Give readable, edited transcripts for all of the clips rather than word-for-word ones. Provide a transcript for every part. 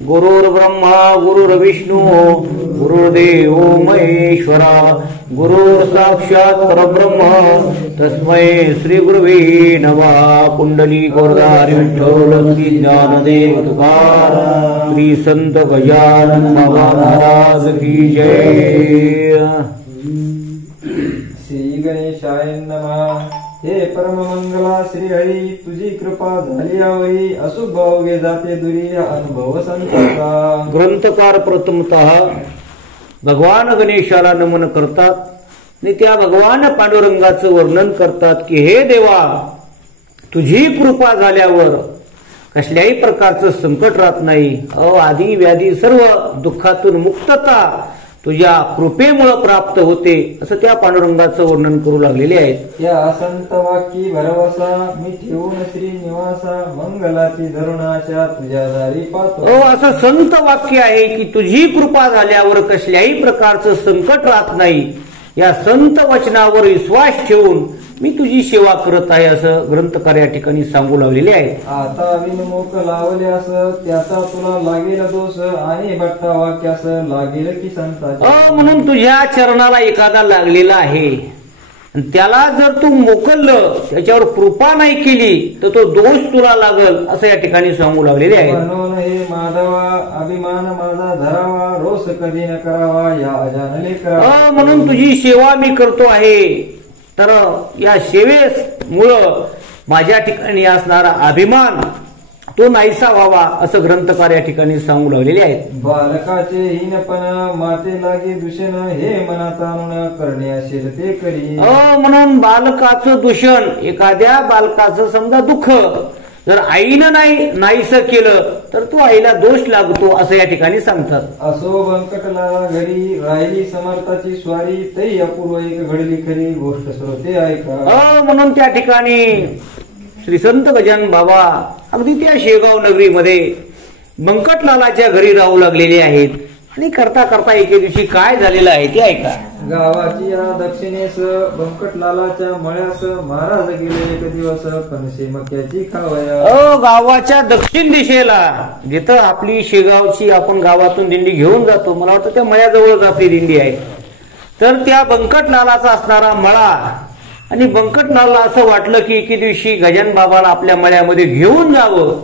गुरुर्ब्रह्मा गुरुर्विष्णू गुरुर्देव महेश्वरा गुरुर् साक्षात् परब्रह्म तस्मै श्री गुरुवे नमः। कुंडली गोरधारी विठ्ठल श्री ज्ञानदेव तुकाराम श्री संत गजानन बाबा महाराज की जय। श्री गणेशाय नमः। हे परम मंगला श्री हरी, तुझी कृपा झाली आवई, अशुभ अवघे जाते दुरी अनुभव संताचा। ग्रंथकार प्रथमतः भगवान गणेशाला नमन करतात आणि त्या भगवान पांडुरंगाचं वर्णन करतात की हे देवा, तुझी कृपा झाल्यावर कसल्याही प्रकारचं संकट राहत नाही, आधी व्याधी सर्व दुःखातून मुक्तता तुझ्या कृपेमुळे प्राप्त होते, असं त्या पांडुरंगाचं वर्णन करू लागलेले आहेत। या संत वाक्यी भरवसा, मी ठेवून श्री निवासा, मंगलाची धरुणाच्या तुझ्या दारी पाहतो। असं संत वाक्य आहे की तुझी कृपा झाल्यावर कसल्याही प्रकारचं संकट राहत नाही, या संत वचनावर विश्वास ठेवून मी तुझी सेवा करत आहे, असं ग्रंथकार या ठिकाणी सांगू लागलेले आहे। आता विनमुख लावल्यास त्याचा तुला लागेल दोष, आणि भट्टा वाक्यास लागेल की संताचा। म्हणून तुझ्या चरणाला एखादा लागलेला आहे, त्याला जर तू मोकललं, त्याच्यावर कृपा नाही केली तर तो दोष तुला लागल, असं या ठिकाणी सांगू लागलेले आहे। म्हणून हे माधवा, अभिमान माझा धरावा, रोष कधी न करावा, या अजानले करावा। म्हणून तुझी सेवा मी करतो आहे, तर या सेवेमुळं माझ्या ठिकाणी असणारा अभिमान तो नाहीसा व्हावा, असं ग्रंथकार या ठिकाणी सांगू लागलेले आहेत। बालकाचे हीनपणा माते लागे दूषण, हे मनात आणून करणे असेल ते करी। म्हणून बालकाचं दूषण, एखाद्या बालकाचं समजा दुःख जर आईनं नाहीसं केलं तर तो आईला दोष लागतो, असं या ठिकाणी सांगतात। असो बंकटला घरी राहिली समर्थाची स्वारी, तई अपूर्व एक घडली खरी गोष्ट श्रोते ऐका। म्हणून त्या ठिकाणी श्री संत गजानन बाबा अगदी त्या शेगाव नगरीमध्ये बंकटलालाच्या घरी राहू लागलेले आहेत, आणि करता करता एके दिवशी काय झालेलं आहे ते ऐका। गावाची या दक्षिणेस बंकटलालाच्या मळ्यास, महाराज गेले एक दिवस कणसे मक्याची खावया। गावाच्या दक्षिण दिशेला, जिथं आपली शेगावची आपण गावातून दिंडी घेऊन जातो, मला वाटतं त्या मळ्याजवळच आपली दिंडी आहे, तर त्या बंकटलालाचा असणारा मळा, आणि बंकटलाला असं वाटलं की एके दिवशी गजानन बाबाला आपल्या मळ्यामध्ये घेऊन जावं,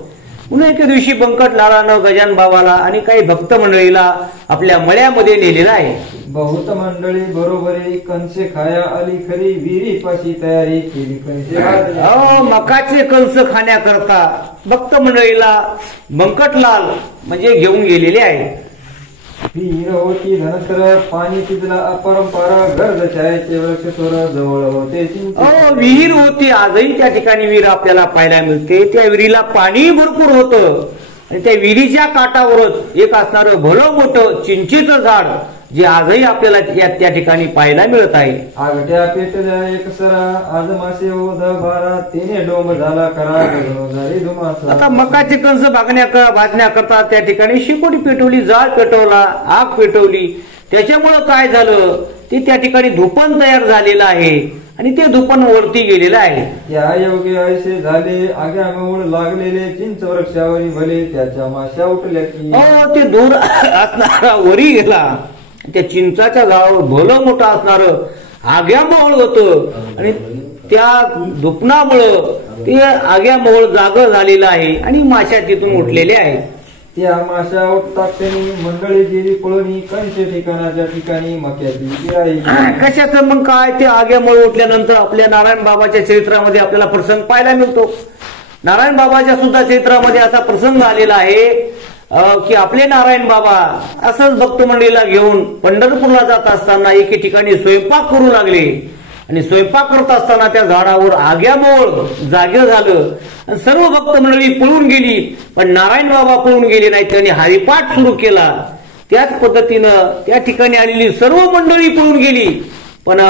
म्हणून एके दिवशी बंकटलालानं गजानन बाबाला आणि काही भक्त मंडळीला आपल्या मळ्यामध्ये नेलेलं आहे। बहुत मंडळी बरोबरी कणसे खाया आली खरी, विहिरी पाशी तयारी केली कणसे। मकाचे कंस खाण्याकरता भक्त मंडळीला बंकटलाल म्हणजे घेऊन गेलेले आहे। विहीर होती धनसर, पाणी तिथला अपरंपरा, गर्द छायेचे वृक्ष थोर जवळ होते। विहीर होती, आजही त्या ठिकाणी विहीर आपल्याला पाहायला मिळते, त्या विहिरीला पाणी भरपूर होतं, आणि त्या विहिरीच्या काठावरच एक असणारं भलं मोठं चिंचेचं झाड, जे आजही आपल्याला त्या ठिकाणी पाहायला मिळत आहे। आगट्या पेटल्या एक सरा, आज मासे ओध भारा, तिने डोंब झाला करा धुमाचा। आता मकाचे कंस भाजण्याकरता त्या ठिकाणी शेकोटी पेटवली, जाळ पेटवला, आग पेटवली, त्याच्यामुळं काय झालं, ते त्या ठिकाणी धुपण तयार झालेलं आहे, आणि ते धुपण वरती गेलेलं आहे। त्या योगे ऐसे झाले, आग्यामूळ लागलेले चिंच वृक्षावरी भले, त्याच्या माश्या उठल्या की ते दूर असणारा वरी गेला, त्या चिंचाच्या झाडावर भलं मोठं असणारं आग्यामोहळ होतं, आणि त्या धुपणामुळं ते आग्यामोहळ जागं झालेलं आहे, आणि माश्या तिथून उठलेल्या आहेत। त्या माश्या उठतात त्यांनी मंडळी गेली पळून, कणसे ठिकाणाच्या ठिकाणी मक्याची गिराई। कशाचं मग काय, ते आग्यामोहळ उठल्यानंतर आपल्या नारायण बाबाच्या चरित्रामध्ये आपल्याला प्रसंग पाहायला मिळतो। नारायण बाबाच्या सुद्धा चरित्रामध्ये असा प्रसंग आलेला आहे की आपले नारायण बाबा असंच भक्त मंडळीला घेऊन पंढरपूरला जात असताना एके ठिकाणी स्वयंपाक करू लागले, आणि स्वयंपाक करत असताना त्या झाडावर आग्यामोहळ जागे झालं, आणि सर्व भक्त मंडळी पळून गेली, पण नारायण बाबा पळून गेले नाही, त्यांनी हरिपाठ सुरू केला। त्याच पद्धतीनं त्या ठिकाणी आलेली सर्व मंडळी पळून गेली, पण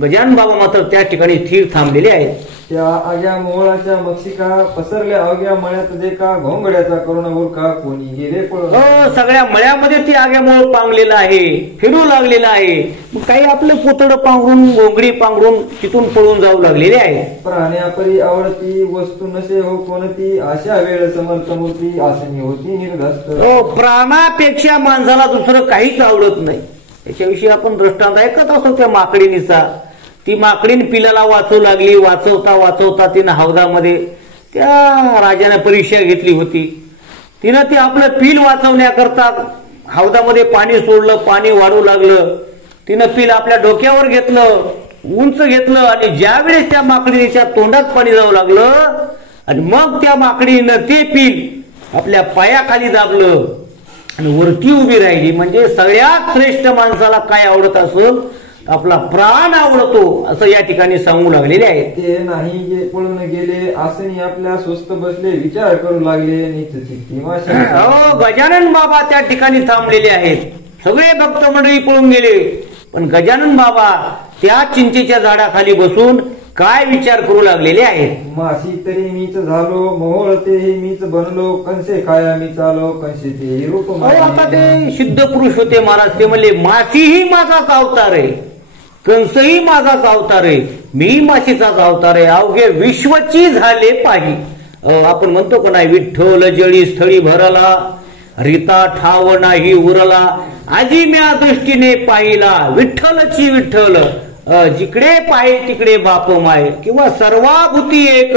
गजानन बाबा मात्र त्या ठिकाणी स्थिर थांबलेले आहेत. त्या आग्या मोहळाच्या मक्षिका पसरल्या अवघ्या मळ्यात जे का घोंगड्याचा करुणा बुरका कोणी गेले पळून. सगळ्या मळ्यामध्ये ते आग्यामोळ पांगलेलं आहे, फिरू लागलेलं आहे. काही आपलं पोतडं पांघरून घोंगडी पांघरून तिथून पळून जाऊ लागलेले आहे. प्राण्यापरी आवडती वस्तू नसे हो कोणती अशा वेळ समर्थ मूर्ती आसनी होती निर्धास्त. प्राणापेक्षा माणसाला दुसरं काहीच आवडत नाही. याच्याविषयी आपण दृष्टांत ऐकत असतो त्या माकडीनीचा. ती माकडीन पिलाला वाचवू लागली. वाचवता वाचवता तिनं हौदामध्ये त्या राजाने परीक्षा घेतली होती. तिनं ते आपलं पिल वाचवण्याकरता हौदामध्ये पाणी सोडलं. पाणी वाढू लागलं. तिनं पिल आपल्या डोक्यावर घेतलं, उंच घेतलं आणि ज्यावेळेस त्या माकडीच्या तोंडात पाणी जाऊ लागलं आणि मग त्या माकडीनं ते पिल आपल्या पायाखाली दाबलं आणि वरती उभी राहिली. म्हणजे सगळ्यात श्रेष्ठ माणसाला काय आवडत असेल, आपला प्राण आवडतो असं या ठिकाणी सांगू लागलेले आहे. ते नाही पळून गेले आसनी आपल्या स्वस्त बसले विचार करू लागले गजानन बाबा त्या ठिकाणी थांबलेले आहेत. सगळे भक्त मंडळी पळून गेले, पण गजानन बाबा त्या चिंचेच्या झाडाखाली बसून काय विचार करू लागलेले आहेत. मासी तरी मीच झालो, मोहोळ तेही मीच बनलो, कंसे खाया मी चालो, कंसे ते रूप. आता ते सिद्ध पुरुष होते महाराज. ते म्हणले मासीही माझाच अवतार आहे, कंसही माझाच अवतार आहे, मी माशीचाच अवतार आहे. अवघे विश्वची झाले पाही. आपण म्हणतो का नाही, विठ्ठल जळी स्थळी भरला, रीता ठाव नाही उरला, आजी म्या दृष्टीने पाहिला, विठ्ठलची विठ्ठल जिकडे पाहे तिकडे बाप माय, किंवा सर्वाभूती एक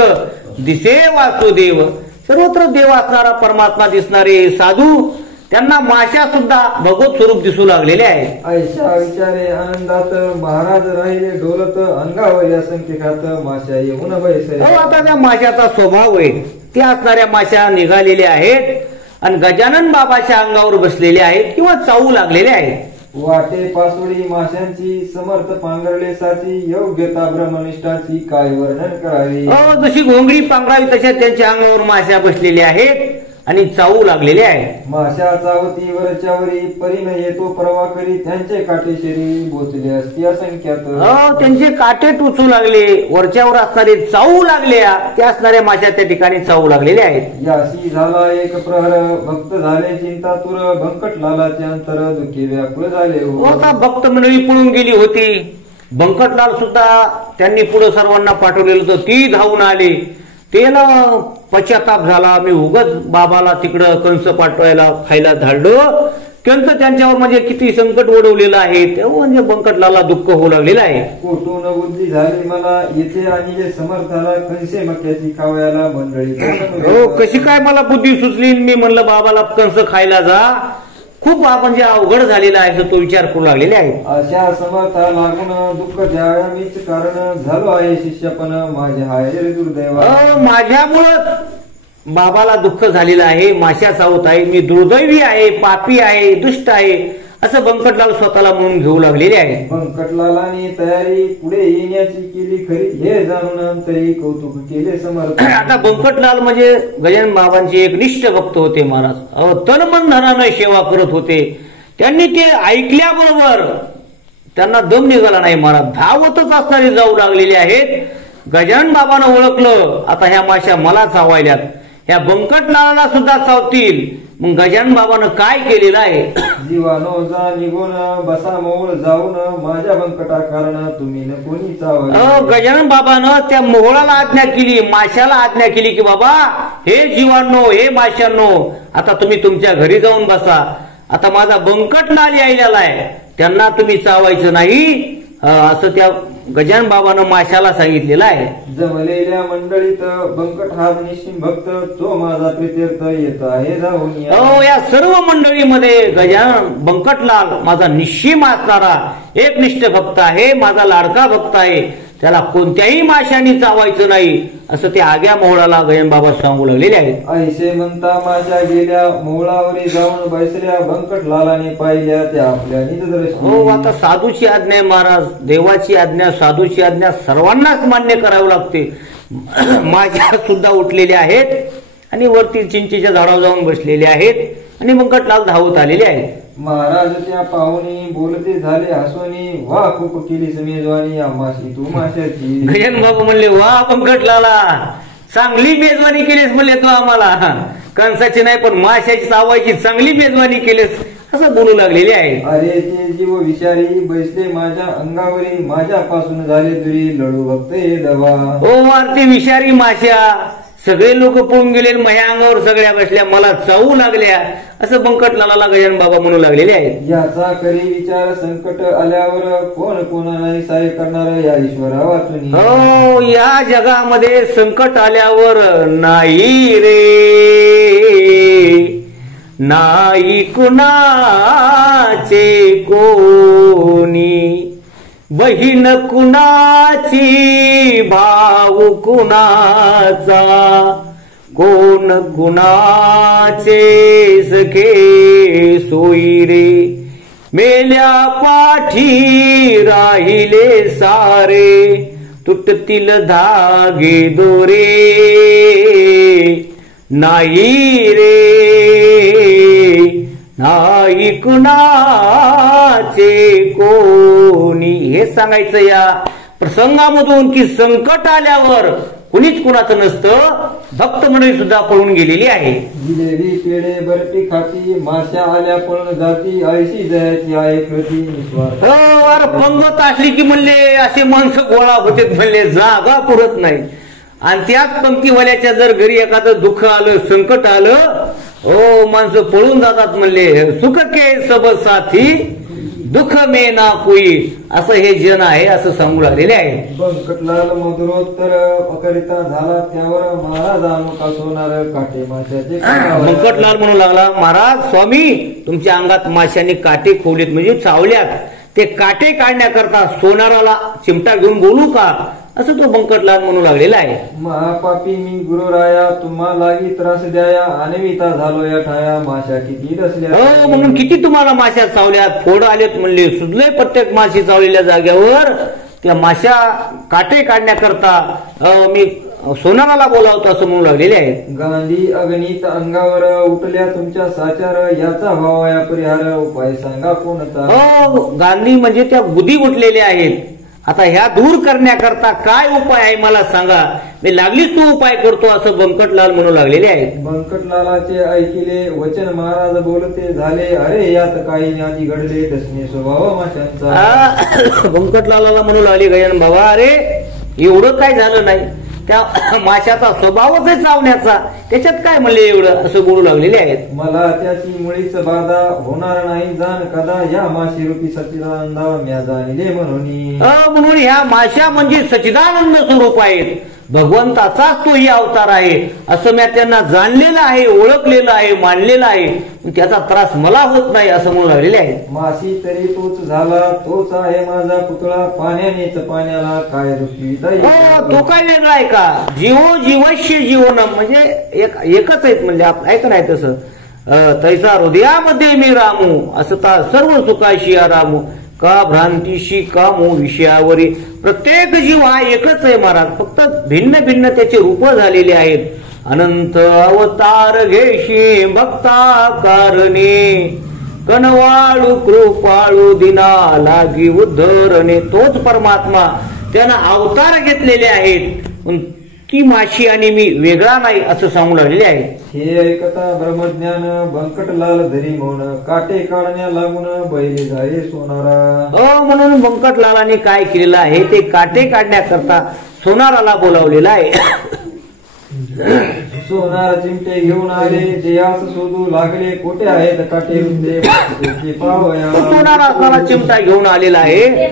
दिसे वासुदेव. सर्वत्र देव असणारा परमात्मा दिसणारे साधू, त्यांना माशा सुद्धा भगवत स्वरूप दिसू लागलेले आहेत. ऐशा विचारे आनंदात महाराज राहिले डोलत, अंगावर असंख्य खात माशा येऊन बैसे. आता त्या माशाचा स्वभाव आहे. त्या असणाऱ्या माशा निघालेल्या आहेत आणि गजानन बाबाच्या अंगावर बसलेले आहेत किंवा चावू लागलेले आहेत. वाटे पासोडी माशांची समर्थ पांघरले साची, योग्यता ब्रह्मनिष्ठाची काय वर्णन करावे. जशी घोंगडी पांघरावी तशा त्यांच्या अंगावर माशा बसलेल्या आहेत आणि चावू लागलेले आहेत. माशा चावती वरच्यावरी परीन येतो परवा करी, त्यांचे काटे शरीर बोचले असती असंख्यात. त्यांचे काटे टोचू लागले, वरच्यावर असणारे चावू लागले. त्या असणाऱ्या माशा त्या ठिकाणी चावू लागलेल्या आहेत. यासी झाला एक प्रहर, भक्त झाले चिंतातुर, बंकटलालाचे अंतर दुःखी व्याकुळ झाले. आता भक्त मंडळी पळून गेली होती. बंकटलाल सुद्धा त्यांनी पुढे सर्वांना पाठवलेलं होतं. ती धावून आले. त्याला पश्चाताप झाला, मी उगाच बाबाला तिकडं कंस पाठवायला खायला धाडलो. त्यांचं त्यांच्यावर म्हणजे किती संकट ओढवलेलं आहे. तेव्हा म्हणजे बंकटलाला दुःख होऊ लागलेलं आहे. कोटून बुद्धी झाली मला, येथे आणले समर्थाला, कंसे मक्याची खावयाला मंडळी. कशी काय मला बुद्धी सुचली, मी म्हणलं बाबाला कंस खायला जा. खूप म्हणजे अवघड झालेला आहे तो विचार करू लागलेले आहे. अशा समर्था लागून दुःख द्याव्या मीच कारण, झालो आहे शिष्यपण माझे हाय दुर्दैव. माझ्यामुळं बाबाला दुःख झालेलं आहे, माशा चावत आहे, मी दुर्दैवी आहे, पापी आहे, दुष्ट आहे असं बंकटलाल स्वतःला म्हणून घेऊ लागलेले आहे. बंकटलालाने तयारी पुढे येण्याची केली खरी, हे जाणून तरी कौतुक केले समर्थ. आता बंकटलाल म्हणजे गजानन बाबांचे एक निष्ठ भक्त होते महाराज. तन मन धनानं सेवा करत होते. त्यांनी ते ऐकल्याबरोबर त्यांना दम निघाला नाही महाराज. धावतच असणारे जाऊ लागलेले आहेत. गजानन बाबांना ओळखलं, आता ह्या माशा मला चावायल्यात, ह्या बंकटलाला सुद्धा चावतील. मग गजानन बाबानं काय केलेलं आहे. जीवानो जा निघून बसा मोळ जाऊन, माझ्या बंकटा कारण तुम्ही न कोणी चावले. गजानन बाबानं त्या मोहळाला आज्ञा केली, माशाला आज्ञा केली की बाबा हे जीवांनो, हे माशांनो, आता तुम्ही तुमच्या घरी जाऊन बसा. आता माझा बंकटलाल यायला आहे, त्यांना तुम्ही चावायचं नाही असं त्या गजानन बाबानं माशाला सांगितलेलं आहे. जमलेल्या मंडळीत बंकट हा निश्चिम भक्त, तो माझा प्रित्यर्थ येत आहे जाऊन. या सर्व मंडळीमध्ये गजानन बंकटलाल माझा निश्चिम असणारा एकनिष्ठ भक्त आहे, माझा लाडका भक्त आहे. त्याला कोणत्याही माशांनी चावायचं नाही असं ते आग्या मोहळाला गजानन बाबा सांगू लागलेले आहेत. ऐसे म्हणता माझ्या गेल्या मोहळावरी जाऊन बसल्या, बंकटलालाने पाहिल्या त्या आपल्या निजदृष्टी. आता साधूची आज्ञा आहे महाराज, देवाची आज्ञा, साधूची आज्ञा सर्वांनाच मान्य करावी लागते. माशा सुद्धा उठलेल्या आहेत आणि वरती चिंचेच्या झाडावर जाऊन बसलेले आहेत आणि बंकटलाल धावत आलेले आहेत. महाराज त्या पाहुणी बोलते झाले हसोनी, वा खूप केली मेजवानी आम्हाशी तू माशाची. गजानन बाबा म्हणले वा पंकटलाला, चांगली मेजवानी केलीस म्हणले तू आम्हाला, कंसाची नाही पण माशाची चावायची चांगली मेजवानी केलीस असं बोलू लागलेले आहे. अरे ते जीव विषारी बैसले माझ्या अंगावरी, माझ्यापासून झाले दुरी लढू बघते दवा. ओ मारते विषारी माशा, सगळे लोक पळून गेले, माझ्या अंगावर सगळ्या बसल्या, मला चावू लागल्या असं पंकटलाला गजानन बाबा म्हणू लागलेले आहेत. याचा करी विचार संकट आल्यावर, कोण कोणालाही सहाय्य करणार या ईश्वरा वाचून. हो या जगामध्ये संकट आल्यावर नाही रे, नाही कुणाचे कोणी, बहीण कुणाची भाऊ कुणाचा, कोण कुणाचे सखे सोयी रे, मेल्या पाठी राहिले सारे, तुटतील धागे दोरे नाही रे, नाही कुणाचे कोणी. हे सांगायचं या प्रसंगामधून की संकट आल्यावर कुणीच कुणाचं नसतं, भक्त मंडळी सुद्धा पळून गेलेली आहे. जिलेबी पेढे बर्फी खाती, माश्या आल्या पळून जाती, ऐशी जयाची आहे कृती निस्वार्थ. पंगत असली की म्हणले असे माणसं गोळा होते, म्हणले जागा पुरत नाही. आणि त्याच पंक्तीवाल्याच्या जर घरी एखादं दुःख आलं, संकट आलं, ओ माणसं पळून जातात, म्हणले सुख के सब साथी, दुःख मे ना कोई, असं हे जन आहे असं सांगू लागलेले आहे. बंकटलाल मधुरोत्तर अकरिता झाला, त्यावर महाराज अनुका सोनार काटे माशाचे. बंकटलाल म्हणू लागला, महाराज स्वामी तुमच्या अंगात माशाने काटे खोवलेत म्हणजे चावल्यात, ते काटे काढण्याकरता सोनाराला चिमटा घेऊन बोलू का असं तो बंकटलाल म्हणू लागलेला आहे. महापापी मी गुरुराया, तुम्हा लागी त्रास द्याया, अनविता झालो या ठाया, माशा किती रचल्या. हो म्हणून किती तुम्हाला माशा चावल्यात, फोड आलेत म्हणले, सुजले प्रत्येक माशी चावलेल्या जाग्यावर, त्या माशा काटे काढण्याकरता मी सोनाराला बोलावतो असं म्हणू लागलेले आहे. गांधी अगणित अंगावर उठल्या तुमच्या साचार, याचा भाव या परिहार उपाय सांगा कोणता. हो गांधी म्हणजे त्या बुधी उठलेल्या आहेत, आता ह्या दूर करण्याकरता काय उपाय आहे मला सांगा, मी लागलीच तो उपाय करतो असं बंकटलाल म्हणू लागलेले आहेत. बंकटलालाचे ऐकिले वचन महाराज बोलते झाले, अरे यात काही ज्ञाती घडले दसने स्वभाव माशांचा. बंकटलाला म्हणू लागले गजानन बाबा, अरे एवढं काय झालं नाही, त्या माशाचा स्वभावच आहे चावण्याचा, त्याच्यात काय म्हणले एवढं असं बोलू लागलेले आहेत. मला त्याची मुळीच बाधा होणार नाही जाण कदा, या माशी रूपी सच्चिदानंदा म्या जाणिले म्हणून ह्या माशा म्हणजे सच्चिदानंद स्वरूप आहेत, भगवंताचाच तोही अवतार आहे असं मी त्यांना जाणलेलं आहे, ओळखलेलं आहे, मानलेलं आहे, त्याचा त्रास मला होत नाही असं म्हणू लागलेले आहे. माशी तरी तोच झाला, तोच आहे माझा पुतळा, पाण्यानेच पाण्याला काय रुपी. तो काय वेगळा आहे का, जीवो जीवश्य जीवनम म्हणजे एकच आहेत म्हणजे आहे का नाही तसं, तैसा हृदयामध्ये मी रामू असता सर्व सुखाशी रामू, का भ्रांतीशी कामो विषयावरी. प्रत्येक जीव हा एकच आहे महाराज, फक्त भिन्न भिन्न त्याचे रूप झालेले आहेत. अनंत अवतार घेशी भक्ता कारणे, कनवाळू कृपाळू दिना लागी उद्धरणे. तोच परमात्मा त्यानं अवतार घेतलेले आहेत, ती माशी आणि मी वेगळा नाही असं सांगू लागलेले आहे. हे ऐकता ब्रह्मज्ञान बंकटलाल धरी मौन, काटे काढण्या लागून बैले जाळे सोनारा. म्हणून बंकटलालाने काय केलेलं आहे, ते काटे काढण्याकरता सोनाराला बोलावलेलं आहे. सोनार चिमटे घेऊन आले, जयास शोधू लागले, कोठे आहेत काटे सोनाराला चिमटा घेऊन आलेला आहे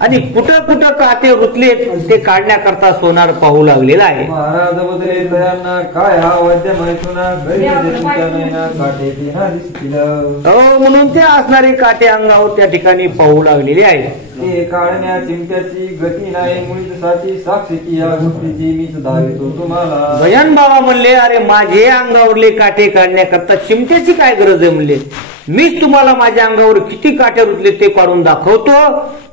आणि कुठं कुठं काटे रुतले ते काढण्याकरता सोनार पाहू लागलेला आहे. महाराज बदले तयांना काय हा वाद्य माहितुना, घरी काटे म्हणून ते असणारे काटे अंगावर त्या ठिकाणी पाहू लागलेले आहे. ते काढण्या चिमट्याची गती नाही, मुळीच साची साक्षीची या गोष्टीची मीच दावितो तुम्हाला. गजानन बाबा म्हणले, अरे माझे अंगावरले काटे काढण्याकरता चिमट्याची काय गरज आहे म्हणले, मीच तुम्हाला माझ्या अंगावर किती काटे रुतले ते काढून दाखवतो.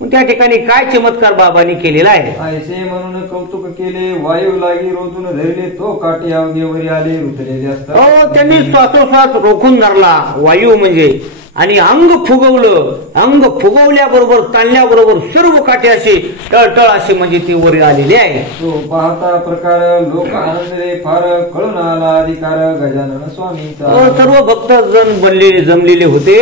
त्या ठिकाणी काय चमत्कार बाबांनी केलेला आहे. ऐसे म्हणून कौतुक केले, वायू लागी रोजून धरले, तो काटे अवघेवरी आले रुतलेले असतात. त्यांनी श्वासोश्वास रोखून धरला, वायू म्हणजे आणि अंग फुगवल्याबरोबर ताणल्याबरोबर सर्व काठी असे टळटळ असे म्हणजे ती वर आलेली आहे. तो पाहता प्रकार लोक आनंदले फार कळून आला अधिकार गजानन स्वामीचा. सर्व भक्तजन जमलेले होते.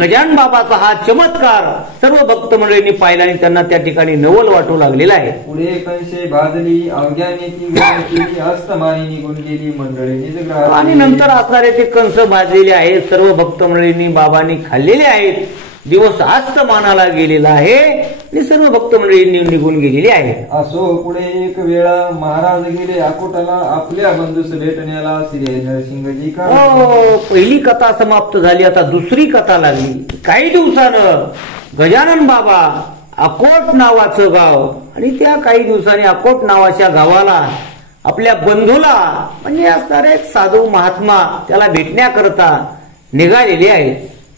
गजानन बाबाचा हा चमत्कार सर्व भक्त मंडळींनी पाहिला आणि त्यांना त्या ठिकाणी नवल वाटू लागलेला आहे. पुढे कंसे भाजली अवघ्याने ती केली हस्तमानी निघून गेली मंडळी निजग्रह. आणि नंतर असणारे ते कंस भाजलेले आहेत. सर्व भक्त मंडळींनी बाबांनी खाल्लेले आहेत. दिवस आस्तमानाला गेलेला आहे आणि सर्व भक्त मंडळींनी निघून गेलेली आहे. असो पुढे एक वेळा महाराज गेले अकोटाला आपल्या बंधूस भेटण्याला श्री नरसिंहजी का. पहिली कथा समाप्त झाली. आता दुसरी कथा लागली. काही दिवसानं गजानन बाबा अकोट नावाचं गाव आणि त्या काही दिवसांनी अकोट नावाच्या गावाला आपल्या बंधूला म्हणजे असणारे एक साधू महात्मा त्याला भेटण्याकरता निघालेले आहेत.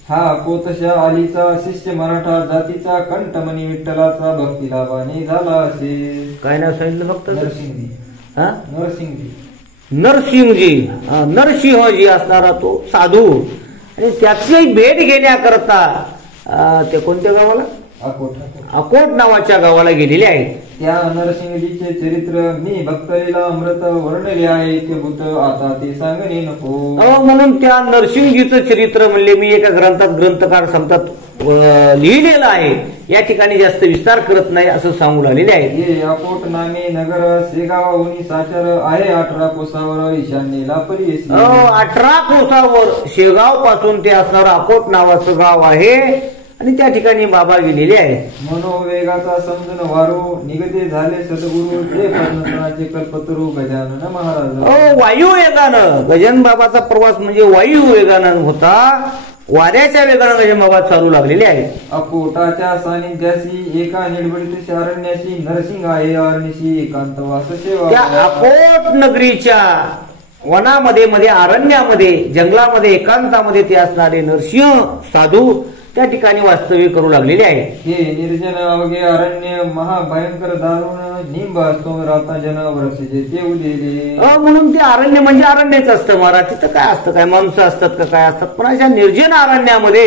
हा कोतशा आलीचा शिष्य मराठा जातीचा कंठमणी विठ्ठलाचा भक्ती लाभाने झाला असे. काय नाव सांगितलं फक्त? नरसिंहजी. हा नरसिंहजी. नरसिंहजी असणारा तो साधू आणि त्याची भेट घेण्याकरता ते कोणत्या गावाला? अकोट नावाच्या गावाला गेलेले आहेत. त्या नरसिंहजीचे चरित्र मी भक्तलीला अमृत वर्णले आहे ते भूत आता ते सांगणे नको. म्हणून त्या नरसिंहजीचं चरित्र म्हणले मी एका ग्रंथकार सांगतात लिहिलेलं आहे. या ठिकाणी जास्त विस्तार करत नाही असं सांगू लागलेले आहे. हे अकोट नामे नगर शेगावाहून साचर आहे 18 कोसावर ईशान्येला परियेसी. 18 कोसावर शेगाव पासून ते असणारं अकोट नावाचं गाव आहे आणि त्या ठिकाणी बाबा गेलेले आहेत. मनोवेगाचा समजून वारू निगते झाले सद्गुरु ते परमेश्वराचे कल्पतरू गजानन महाराज. वायू वेगानं गजानन बाबाचा प्रवास म्हणजे वायू वेगानं होता. वाऱ्याच्या वेगानं गजानन बाबा चालू लागलेले आहेत. अकोटाच्या सानिध्याशी एका निडबडीत अरण्याशी नरसिंह आहे अरण्याशी एकांतवास सेवा. त्या अकोट नगरीच्या वनामध्ये अरण्यामध्ये जंगलामध्ये एकांतामध्ये ते असणारे नरसिंह साधू त्या ठिकाणी वास्तव्य करू लागलेले आहे. हे निर्जन अवघे अरण्य महाभयंकर दारुण निंब असतो राता जन वृक्षे ते उदेले. म्हणून ते अरण्य म्हणजे अरण्यच असतं. महाराज तिथं काय असतं? काय माणसं असतात का काय असतात? पण अशा निर्जन अरण्यामध्ये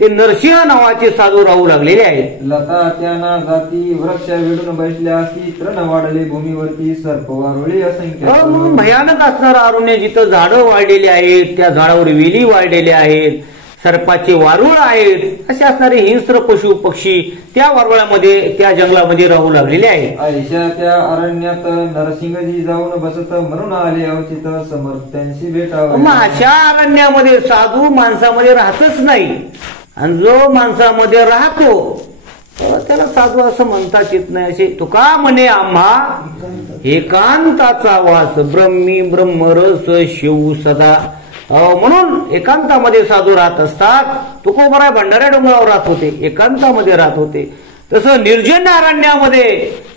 ते नरसिंह नावाचे साधू राहू लागलेले आहेत. लता त्यांना जाती वृक्ष विडून बसल्या अशी तृण वाढले भूमीवरती सर्प वारुळे असंख्य. भयानक असणारं अरण्य जिथं झाडं वाढलेली आहेत त्या झाडावर वेली वाढलेल्या आहेत सर्पाचे वारुळ आहेत असे असणारे हिंस्र पशु पक्षी त्या वारुळामध्ये त्या जंगलामध्ये राहू लागलेले आहेत. आयशा त्या अरण्यात नरसिंहजी जाऊन बसत म्हणून आले अवचित समर्थांशी भेटावं. मग अशा अरण्यामध्ये साधू माणसामध्ये राहतच नाही आणि जो माणसामध्ये राहतो त्याला साधू असं म्हणताच येत नाही. असे तुका म्हणे आम्हा एकांताचा वास ब्रह्मी ब्रह्मरस शिव सदा. म्हणून एकांतामध्ये साधू राहत असतात. तुकोबराय भंडाऱ्या डोंगरावर राहत होते एकांतामध्ये राहत होते. तसं निर्जन अरण्यामध्ये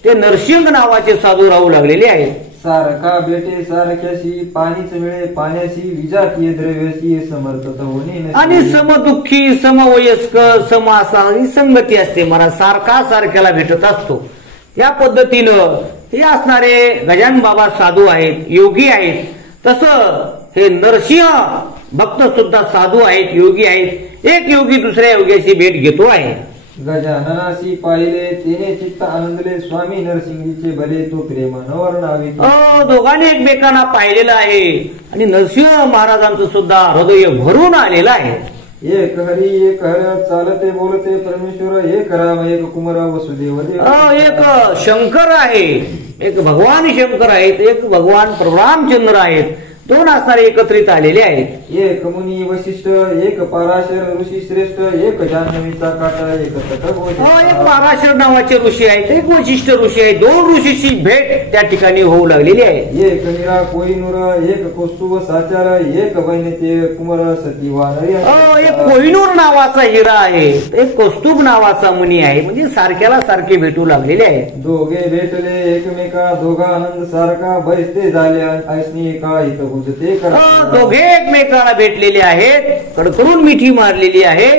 ते नरसिंह नावाचे साधू राहू लागलेले आहेत. सारखा बेटे सारख्याशी पाणीच मिळे पाण्याशी विजातीय द्रव्याशी समर्थत होणे आणि समदुःखी समवयस्क समासा संगती असते. मला सारखा सारख्याला भेटत असतो. या पद्धतीनं हे असणारे गजानन बाबा साधू आहेत योगी आहेत. तसं हे नरसिंह भक्त सुद्धा साधू आहेत योगी आहेत. एक योगी दुसऱ्या योग्याची भेट घेतो आहे. गजाननाशी पाहिले तेने चित्त आनंदले स्वामी नरसिंहजीचे भले तो प्रेमानं वर्णावे. दोघांनी एकमेकांना पाहिलेलं आहे आणि नरसिंह महाराजांचं सुद्धा हृदय भरून आलेलं आहे. एक हरी एक हर चालते बोलते परमेश्वर एक राम एक कुमार वसुदेव. एक शंकर आहे एक भगवान शंकर आहेत एक भगवान रामचंद्र आहेत. दोन असणारे एकत्रित आलेले आहेत. एक मुनी वशिष्ठ एक पराशर ऋषी श्रेष्ठ एक जान्हवीचा काटा एक एक पराशर नावाचे ऋषी आहेत एक वशिष्ठ ऋषी आहेत. दोन ऋषीची भेट त्या ठिकाणी होऊ लागलेली आहे. एक नीरा कोहिनूर एक कौस्तुभ साचार एक वैन्यते कुमार सतीवान. एक कोहिनूर नावाचा हिरा आहे एक कौस्तुभ नावाचा मुनी आहे. म्हणजे सारख्याला सारखे भेटू लागलेले आहेत. दोघे भेटले एकमेका दोघा आनंद सारखा बैसते झाले ऐसनी एका इथं दोघे एकमेकाला भेटलेले आहेत कडकडून मिठी मारलेली आहे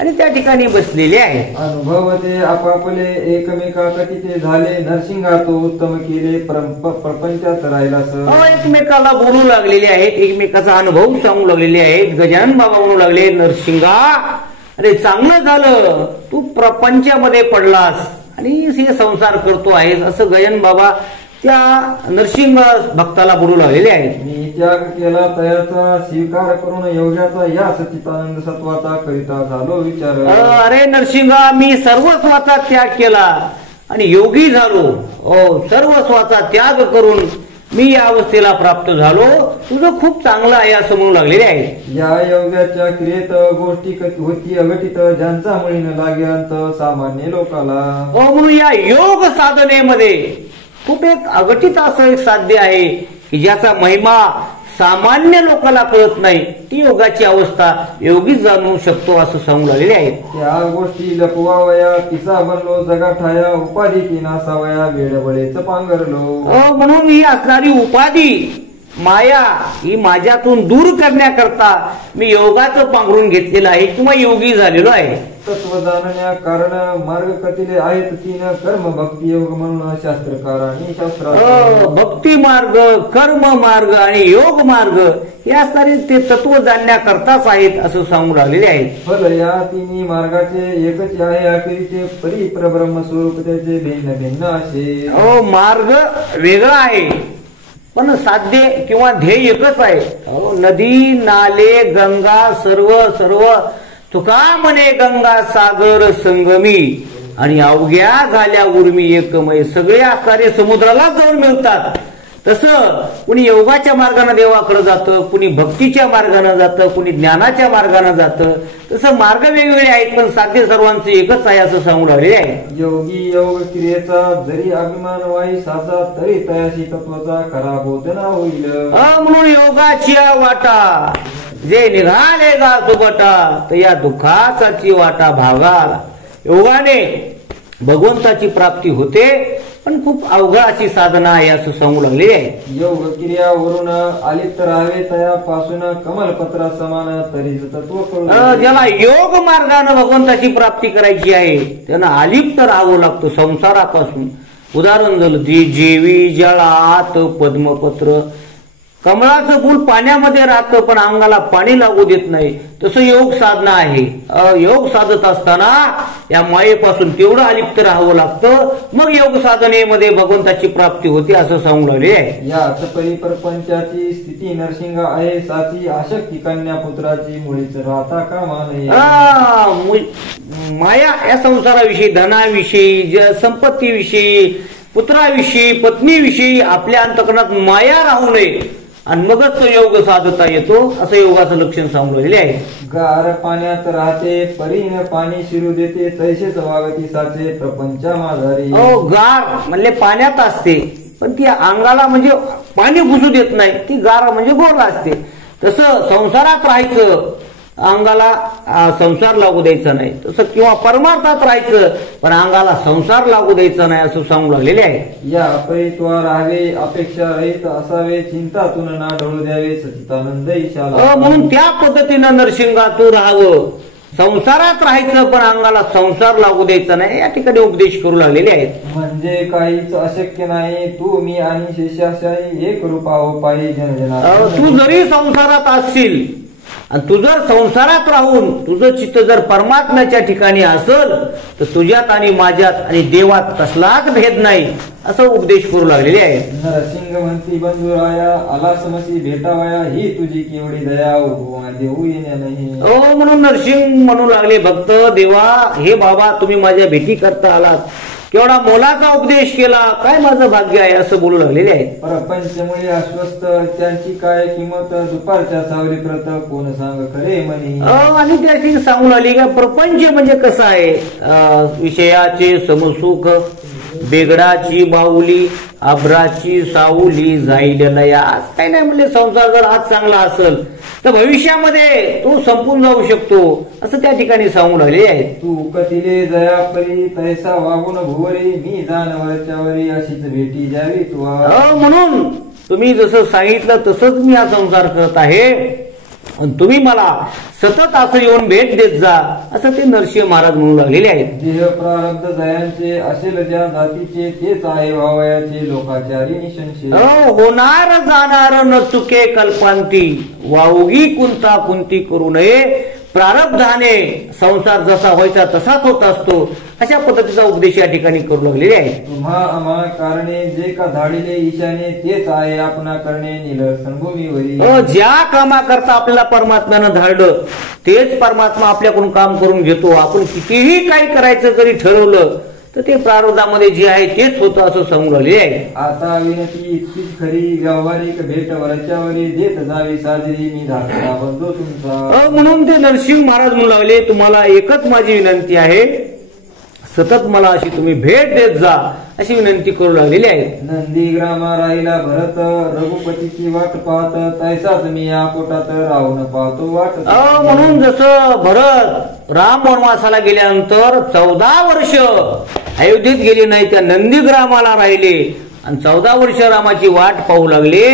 आणि त्या ठिकाणी बसलेले आहेत. अनुभवते आपापले एकमेका कथिते झाले नरसिंगा तो उत्तम केले प्रपंचात राहिलास. एकमेकाला बोलू लागलेले आहेत, एकमेकाचा अनुभव सांगू लागलेले आहेत. गजानन बाबा म्हणू लागले, नरसिंगा अरे चांगलं झालं तू प्रपंचामध्ये पडलास आणि हे संसार करतो आहेस, असं गजानन बाबा त्या नरसिंह भक्ताला बोलू लागलेले आहेत. मी त्याग केला तयाचा स्वीकार करून योगाचा या सच्चिदानंद सत्वाचा करिता झालो विचार. अरे नरसिंहा मी सर्वस्वाचा त्याग केला आणि योगी झालो. सर्वस्वाचा त्याग करून मी या अवस्थेला प्राप्त झालो, तुझं खूप चांगलं आहे असं म्हणू लागलेले आहे. या योगाच्या क्रियेत गोष्टी होती अघटित ज्यांचा मुळी न लागेल सामान्य लोकाला. म्हणून या योग साधनेमध्ये खूप एक अघटित असं एक साध्य आहे की ज्याचा महिमा सामान्य लोकांना कळत नाही, ती योगाची अवस्था योगीच जाणू शकतो असं सांगू लागलेले आहेत. त्या गोष्टी लपवावया पिसा बनलो जगाठाया उपाधी की नासावया वेळबळेच पांघरलो. म्हणून ही असणारी उपाधी माया ही माझ्यातून दूर करण्याकरता मी योगाचं पांघरून घेतलेलं आहे किंवा योगी झालेलो आहे. तत्व जाणण्या कारण मार्ग कथिले आहेत तीन कर्म भक्ती योग म्हणून शास्त्रकारांनी शास्त्रात. भक्ती मार्ग, कर्म मार्ग आणि योग मार्ग हे असणारे ते तत्व जाणण्याकरताच आहेत असं सांगू लागलेले आहेत. फल या तिन्ही मार्गाचे एकच आहे अखेरीचे परिप्रब्रह्म स्वरूप त्याचे भिन्न भिन्न असे. मार्ग वेगळा आहे पण साध्य किंवा ध्येय एकच आहे. नदी नाले गंगा सर्व सर्व तुका म्हणे गंगा सागर संगमी आणि अवघ्या झाल्या उर्मी एकमय. सगळे असणारे समुद्राला जाऊन मिळतात. तसं कुणी योगाच्या मार्गाने देवाकडे जातं, कुणी भक्तीच्या मार्गाने जातं, कुणी ज्ञानाच्या मार्गाने जातं. तसं मार्ग वेगवेगळे आहेत पण साध्य सर्वांचं एकच आहे असं सांगू लागले आहे. योगी योग क्रियेचा जरी अभिमान वाई साचा तरी तयाशी तत्वाचा खरा बोधना होईल. म्हणून योगाची वाटा जे निघाले गा सुबटा तर या दुःखाची वाटा भागाला. योगाने भगवंताची प्राप्ती होते पण खूप अवघड अशी साधना आहे असं सांगू लागले आहे. योग क्रियावरून आलिप्त राहावे तयापासून कमलपत्रा समान तरी तत्व कळू. ज्याला योग मार्गाने भगवंताची प्राप्ती करायची आहे त्यांना आलिप्त राहावं लागतं संसारापासून. उदाहरण झालं जेवी जळात पद्मपत्र. कमळाचं फूल पाण्यामध्ये राहतं पण अंगाला पाणी लागू देत नाही, तसं योग साधना आहे. योग साधत असताना या मायेपासून तेवढं अलिप्त राहावं लागतं, मग योग साधनेमध्ये भगवंताची प्राप्ती होते असं सांगू लागले आहे. याच परिप्रपंचाची स्थिती नरसिंगा आहे साची आशक्ती कन्या पुत्राची मुळीच राहता कामा नये. माया या संसाराविषयी, धनाविषयी, संपत्तीविषयी, पुत्राविषयी, पत्नीविषयी आपल्या अंतकरणात माया राहू नये आणि मगच तो योग साधता येतो असं योगाचं लक्षण सांगू लागले आहे. गार पाण्यात राहते परीन पाणी शिरू देते तैसेच वागती साचे प्रपंचा माधारी. गार म्हणले पाण्यात असते पण ती अंगाला म्हणजे पाणी घुसू देत नाही, ती गार म्हणजे गोर असते. तसं संसारात राहायचं, अंगाला संसार लागू द्यायचा नाही, तसं किंवा परमार्थात राहायचं पण अंगाला संसार लागू द्यायचा नाही असं सांगू लागलेले आहे. या परित्वा राहावे अपेक्षा रहित असावे चिंतातून ना ढळू द्यावे सच्चिदानंद ईशाला. म्हणून त्या पद्धतीनं नरसिंगा तू राहावं, संसारात राहायचं पण अंगाला संसार लागू द्यायचा नाही या ठिकाणी उपदेश करू लागलेले आहेत. म्हणजे काहीच अशक्य नाही तू मी आणि शेषाशाही एक रूपा हो पायी जनजना. तू जरी संसारात असशील आणि तू जर संसारात राहून तुझं चित्त जर परमात्म्याच्या ठिकाणी असेल तर तुझ्यात आणि माझ्यात आणि देवात कसलाच भेद नाही असं उपदेश करू लागलेले आहे. नरसिंग म्हणती बंधुराया आला समसी भेटावया ही तुझी केवढी दया देऊ येण्या नाही. म्हणून नरसिंग म्हणू लागले भक्त देवा हे बाबा तुम्ही माझ्या भेटी करता आलात, केवढा मोलाचा उपदेश केला, काय माझं भाग्य आहे असं बोलू लागलेले आहे. प्रपंचमुळे अस्वस्थ त्यांची काय किंमत दुपारच्या सावली प्रत कोण सांग खरे म्हणे. आणि त्याची सांगू लागली का प्रपंच म्हणजे कसं आहे, विषयाचे समसुख, बेगडाची बाहुली, अभ्राची सावली जाईल लया. आज काय नाही म्हणले संसार जर आज चांगला असेल तर भविष्यामध्ये तो संपून जाऊ शकतो असं त्या ठिकाणी सांगू लागले आहे. तू कथिले जया परी तैसा वागून भुवरी मी जानवरच्या वरी अशीच भेटी द्यावी तू. म्हणून तुम्ही जसं सांगितलं तसंच मी हा संसार करत आहे. आणि तुम्ही मला सतत असं येऊन भेट देत जा, असं ते नरसिंह महाराज म्हणू लागलेले आहेत. देह प्रारब्ध जयांचे असेल ज्या जातीचे तेच आहे वावयाचे लोकाचारी निशंशे. होणार जाणार न चुके कल्पांती वाऊगी कुंता कुंती करू नये. प्रारब्धाने संसार जसा व्हायचा तसाच होत असतो, अशा पद्धतीचा उपदेश या ठिकाणी करू लागलेले आहे. तुम्हा आम्हा कारणे जे का धाडिले ईशाने तेच आहे आपणा करणे निदर्शन भूमीवरी. ज्या कामा करता आपल्याला परमात्म्यानं धाडलं तेच परमात्मा आपल्याकडून काम करून घेतो. आपण कितीही काही करायचं जरी ठरवलं तर ते प्रारब्धामध्ये जे आहे तेच होतं असं सांगू लागले आहे. आता विनंती इतकीच खरी व्यावहारिक भेट वरच्यावरी देत जावी साजरी मी धाकटा बंधू तुमचा. म्हणून ते नरसिंह महाराज म्हणू लागले, तुम्हाला एकच माझी विनंती आहे, सतत मला अशी तुम्ही भेट देत जा अशी विनंती करू लागलेली आहे. नंदी ग्रामा राहिला भरत रघुपतीची वाट पाहत तैसाच मी या पोटात राहून पाहतो वाट. म्हणून जसं भरत राम वनवासाला गेल्यानंतर 14 वर्ष अयोध्येत गेले नाही, त्या नंदीग्रामाला राहिले आणि 14 वर्ष रामाची वाट पाहू लागले,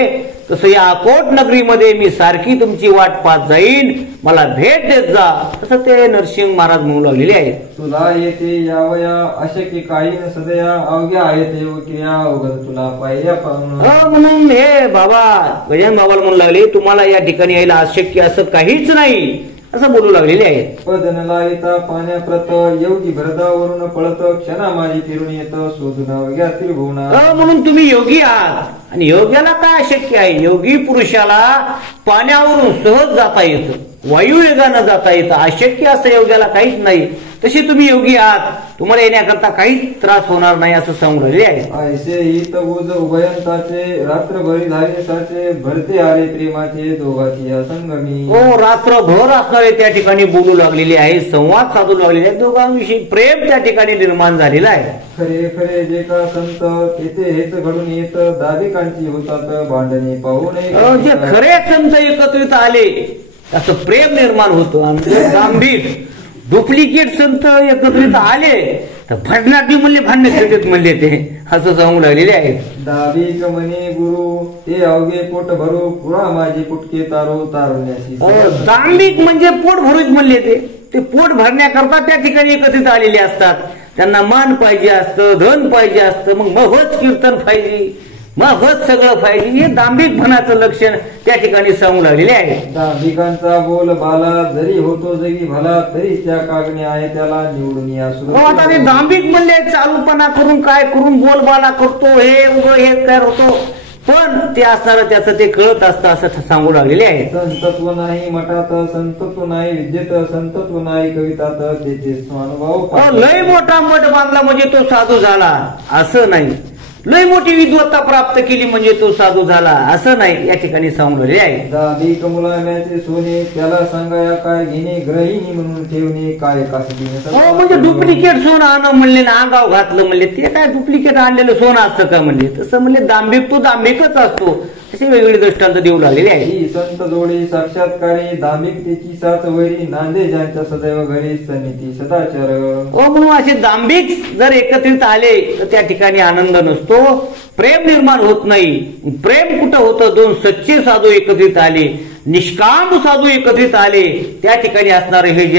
तसं या अकोट नगरीमध्ये मी सारखी तुमची वाट पाहत जाईन, मला भेट देत जा, तसं ते नरसिंह महाराज म्हणू लागलेले आहेत. तुला येते यावया अशक्य काही न सदया अवघ्या आहेत क्रिया अवघड तुला पाहिल्या पाहून. म्हणून हे बाबा गजानन बाबाला म्हणू लागले, तुम्हाला या ठिकाणी यायला अशक्य असं काहीच नाही असं बोलू लागलेले आहेत. पदन लालिता पाण्याप्रत योगी भरदावरून पळत क्षणा माझी फिरून येत शोधून अवघ्या त्रिभुवना. म्हणून तुम्ही योगी आहात आणि योग्याला काय अशक्य आहे? योगी पुरुषाला पाण्यावरून सहज जाता येतं, वायुवेगानं जाता येतं, अशक्य असं योग्याला काहीच नाही. तशी तुम्ही योगी आहात, तुम्हाला येण्याकरता काहीच त्रास होणार नाही असं सांगू राहिले आहे. ऐसे हित उज उभयंताचे रात्रभरी झाले साचे भरते आले प्रेमाचे दोघाची असंगमी. रात्रभर असणारे त्या ठिकाणी बोलू लागलेले आहे, संवाद साधू लागलेले आहे, दोघांविषयी प्रेम त्या ठिकाणी निर्माण झालेलं आहे. खरे खरे जे का संत तेथे हेच घडून येत दाबिकांची होतात भांडणे पाहू नये. जे खरे संत एकत्रित आले असं प्रेम निर्माण होतं. आणि गांभीर डुप्लिकेट संत एकत्रित आले तर भांडणात म्हणले, भांडणे खेळत म्हणले ते असं सांगू लागलेले आहेत. दाबिक म्हणे गुरु ते अवघे पोट भरू पुरा माझी पुटके तारो तारुण्याशी. दांभिक म्हणजे पोट भरूच म्हणले, ते पोट भरण्याकरता त्या ठिकाणी एकत्रित आलेले असतात. त्यांना मान पाहिजे असतं, धन पाहिजे असतं, मग महच कीर्तन पाहिजे, महच सगळं पाहिजे. हे दांभिक भनाचं लक्षण त्या ठिकाणी सांगू लागलेले आहे. दांभिकांचा बोल बाला जरी होतो जगी भला तरी त्या कागणे आहे त्याला निवडून या. आता ते दांभिक म्हणले चालूपणा करून काय करून बोलबाला करतो, हे करतो, पण ते असणारं त्याचं ते कळत असतं असं सांगू लागलेले आहे. संतत्व नाही मठात संतत्व नाही विद्येत संतत्व नाही कवितात तेथे स्वानुभव. लय मोठा मठ बांधला म्हणजे तो साधू झाला असं नाही, लय मोठी विद्वत्ता प्राप्त केली म्हणजे तो साधू झाला असं नाही, या ठिकाणी सांगलेले आहे. दाबिक मुलाम्याचे सोने त्याला सांगाया काय घेणे ग्रहिणी म्हणून ठेवणे काय कासबी. म्हणजे डुप्लिकेट सोनं आणं म्हणले ना, अंगाव घातलं म्हणले, ते काय डुप्लिकेट आणलेलं सोनं असतं का म्हणले, तसं म्हणले दांभिक तो दांभिकच असतो, असे वेगवेगळे दृष्टांत देऊ लागलेले आहे. ही संत जोडी साक्षात्कारी दांभिकतेची साच वैरी नांदे ज्यांच्या सदैव घरी सन्निधी सदाचार. म्हणून असे दांभिक जर एकत्रित आले तर त्या ठिकाणी आनंद नसतो, प्रेम निर्माण होत नाही. प्रेम कुठं होतं? दोन सच्चे साधू एकत्रित आले, निष्काम साधू एकत्रित आले, त्या ठिकाणी असणारे हे जे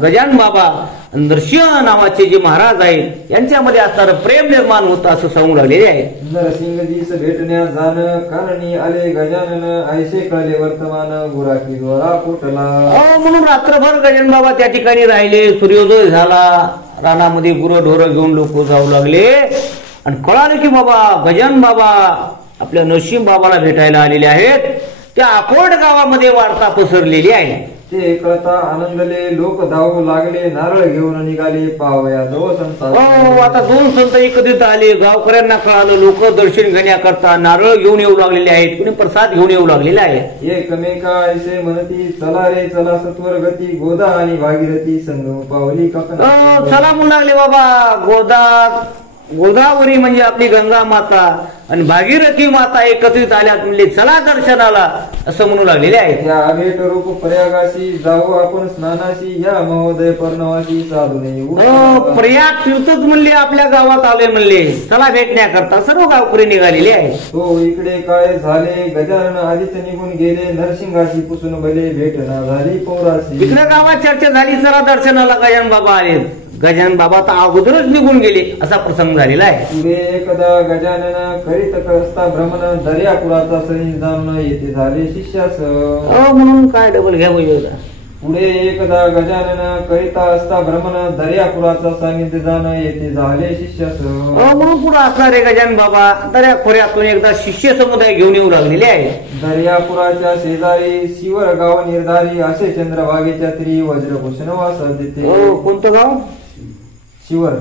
गजानन बाबा नरसिंह नावाचे जे महाराज आहेत यांच्यामध्ये असणारं प्रेम निर्माण होतं असं सांगू लागलेले आहे. नरसिंहजीस भेटण्या जाण कारणी आले गजानन ऐसे कळले वर्तमान गुराकी द्वारा पोटला. म्हणून रात्रभर गजानन बाबा त्या ठिकाणी राहिले. सूर्योदय झाला, रानामध्ये गुरढोरं घेऊन लोक जाऊ लागले आणि कळालं की बाबा गजानन बाबा आपल्या नरसिंह बाबाला भेटायला आलेले आहेत. त्या अकोट गावामध्ये वार्ता पसरलेली आहे. ते कळता आनंदले लोक धावू लागले, नारळ घेऊन निघाले पावया दो संत. आता दोन संत एकत्रित आले, गावकऱ्यांना कळालं, लोक दर्शन घेण्याकरता नारळ घेऊन येऊ लागलेले आहेत, कुणी प्रसाद घेऊन येऊ लागलेला आहे. एकमेका ऐसे म्हणती चला रे चला सत्वर गती गोदा आणि भागीरथी संगम पावली. चला म्हणू लागले बाबा, गोदा गोदावरी म्हणजे आपली गंगा माता आणि भागीरथी माता एकत्रित आल्यात म्हणले चला दर्शनाला असं म्हणू लागलेले आहेत. या अभेट रूप प्रयागाशी जाऊ आपण स्नानाशी या महोदय पर्णवाशी साधुने. प्रयाग तीर्थच म्हणले आपल्या गावात आले म्हणले चला भेटण्याकरता सर्व गावकरी निघालेले आहेत. तो इकडे काय झाले गजानन आधीच निघून गेले नरसिंहाशी पुसून भले भेटना झाली पौराशी. इकडे गावात चर्चा झाली चला दर्शनाला गजानन बाबा आले. गजानन बाबा तर अगोदरच निघून गेले असा प्रसंग झालेला आहे. पुढे एकदा गजानन करीत करता भ्रमण दर्यापुराचा सैन जाणं येथे झाले शिष्यास. म्हणून काय डबल घ्या पाहिजे. पुढे एकदा गजानन करिता असता भ्रमण दर्यापुराचा सानिध्य जाणं येथे झाले शिष्यास. म्हणून पुढे असणारे गजानन बाबा दर्या खोऱ्यातून एकदा शिष्य समुदाय घेऊन येऊ लागलेले आहे. दर्यापुराच्या शेजारी शिवर गाव निर्धारी असे चंद्रभागेच्या त्री वज्रभूषण वास देते. कोणतं गाव? शिवर.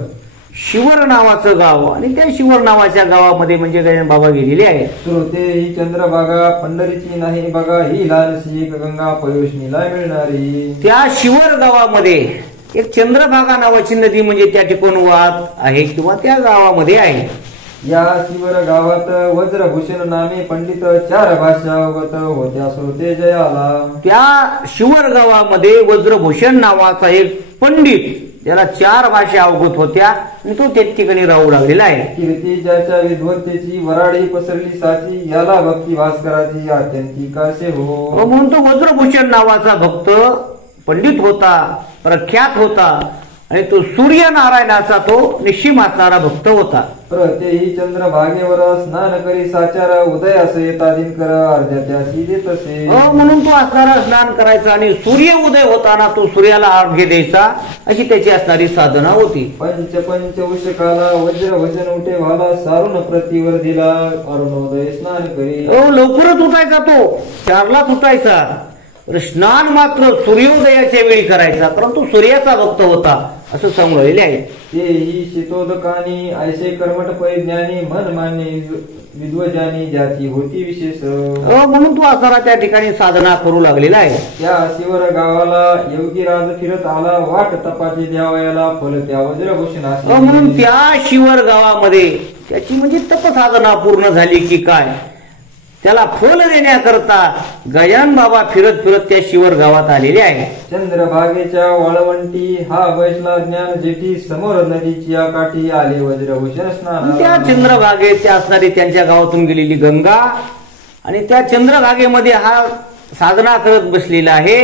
शिवर नावाचं गाव आणि त्या शिवर नावाच्या गावामध्ये म्हणजे गजानन बाबा गेलेले आहेत. श्रोते ही चंद्रभागा पंढरीची नाही बघा ही लहानशी एक गंगा पयोष्णीला मिळणारी. त्या शिवर गावामध्ये एक चंद्रभागा नावाची नदी म्हणजे त्या ठिकाणी वाहत आहे किंवा त्या गावामध्ये आहे. या शिवर गावात वज्रभूषण नामे पंडित 4 भाषा अवगत होत्या श्रोते जयाला. त्या शिवर गावामध्ये वज्रभूषण नावाचा एक पंडित त्याला 4 भाषा अवगत होत्या आणि तो त्या ठिकाणी राहू लागलेला आहे. कीर्ती ज्याच्या विद्वत्तेची वराडी पसरली साची याला भक्ती भास्कराची आत्यंतिक असे हो. म्हणून तो वज्रभूषण नावाचा भक्त पंडित होता प्रख्यात होता आणि तो सूर्यनारायणाचा तो निश्चिम असणारा भक्त होता. तेही चंद्रभागेवर स्नान करी साचार उदय असे येता दिनकर अर्ध्या त्याशी देत असे. म्हणून तो असणारा स्नान करायचा आणि सूर्य उदय होताना तो सूर्याला अर्घ्य द्यायचा अशी त्याची असणारी साधना होती. पंच उषकाला वज्रभूषण उठे व्हाला सारून प्रतिवर दिला अरुणोदय स्नान करी. लवकरच उठायचा तो 4लाच उठायचा. स्नान मात्र सूर्योदयाच्या वेळी करायचा परंतु सूर्याचा भक्त होता असं सांगलेले आहे. तेही शीतोदकानी ऐसे कर्मठ परिज्ञानी मन मान्य विद्वजानी ज्याची होती विशेष. म्हणून तो असणारा त्या ठिकाणी साधना करू लागलेला आहे. त्या शिवर गावाला योगीराज फिरत आला वाट तपाची द्यावयाला फल त्या वज्रभूषणाशी. म्हणून त्या शिवर गावामध्ये त्याची म्हणजे तपसाधना पूर्ण झाली की काय त्याला फल देण्याकरता गजानन बाबा फिरत फिरत त्या शिवर गावात आलेले आहे. चंद्रभागेच्या वाळवंटी हा वैष्णव ज्ञान जेठी समोर नदीची काठी आले वज्रभूषण स्नान. त्या चंद्रभागेत त्या असणारी त्यांच्या गावातून गेलेली गंगा आणि त्या चंद्रभागेमध्ये हा साधना करत बसलेला आहे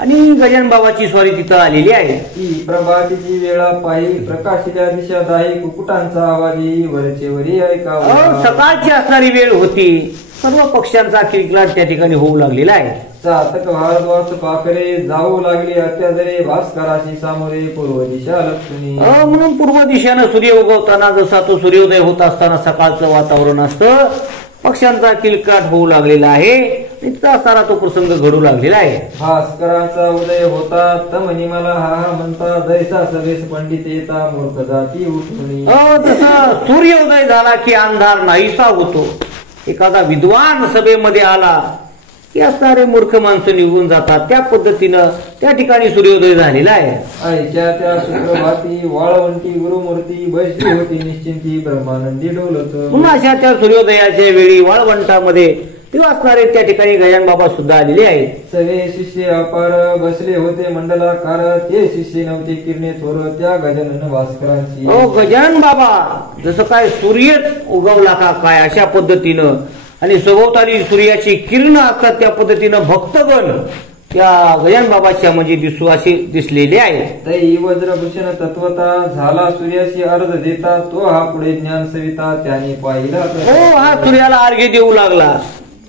आणि गजानन बाबाची स्वारी तिथं आलेली आहे. ती प्रभातीची वेळा पायी प्रकाशिल्या दिशा दाई कुकुटांचा आवाज वरचे वरी ऐकावा. सकाळची असणारी वेळ होती. सर्व पक्ष्यांचा किलकिलाट त्या ठिकाणी होऊ लागलेला आहे. चातक भारद्वास पाखरे जाऊ लागले अत्यादरे भास्कराशी सामोरे पूर्व दिशा लक्ष्मी. म्हणून पूर्व दिशेनं सूर्य उगवताना जसा तो सूर्योदय होत असताना सकाळचं वातावरण असतं पक्ष्यांचा किलकाट होऊ लागलेला आहे इतका असणारा तो प्रसंग घडू लागलेला आहे. भास्कराचा उदय होता तमनी मला हा हा म्हणता दैसा सवेस पंडित येता मूर्ख जाती उठून. तसा सूर्योदय झाला की अंधार नाहीसा होतो. एखादा विद्वान सभेमध्ये आला की असणारे मूर्ख माणसं निघून जातात. त्या पद्धतीनं त्या ठिकाणी सूर्योदय झालेला आहे. आईच्या त्या सुप्रभाती वाळवंटी गुरुमूर्ती बैसली होती निश्चिंती ब्रह्मानंदी डोलत. पुन्हा अशा त्या सूर्योदयाच्या वेळी वाळवंटामध्ये ते असणारे त्या ठिकाणी गजानन बाबा सुद्धा आलेले आहेत. सगळे शिष्य अपार बसले होते मंडलाकार ते शिष्य नव्हते किरणे थोर त्या गजानन भास्करांची. गजानन बाबा जसं काय सूर्यच उगवला का काय अशा पद्धतीनं आणि सभोवताली सूर्याची किरण असतात त्या पद्धतीनं भक्तगण त्या गजानन बाबाच्या म्हणजे असे दिसलेले आहेत. तै वज्रभूषण तत्वता झाला सूर्याशी अर्ध देता तो हा पुढे ज्ञान सविता त्याने पाहिला. हा सूर्याला अर्घ्य देऊ लागला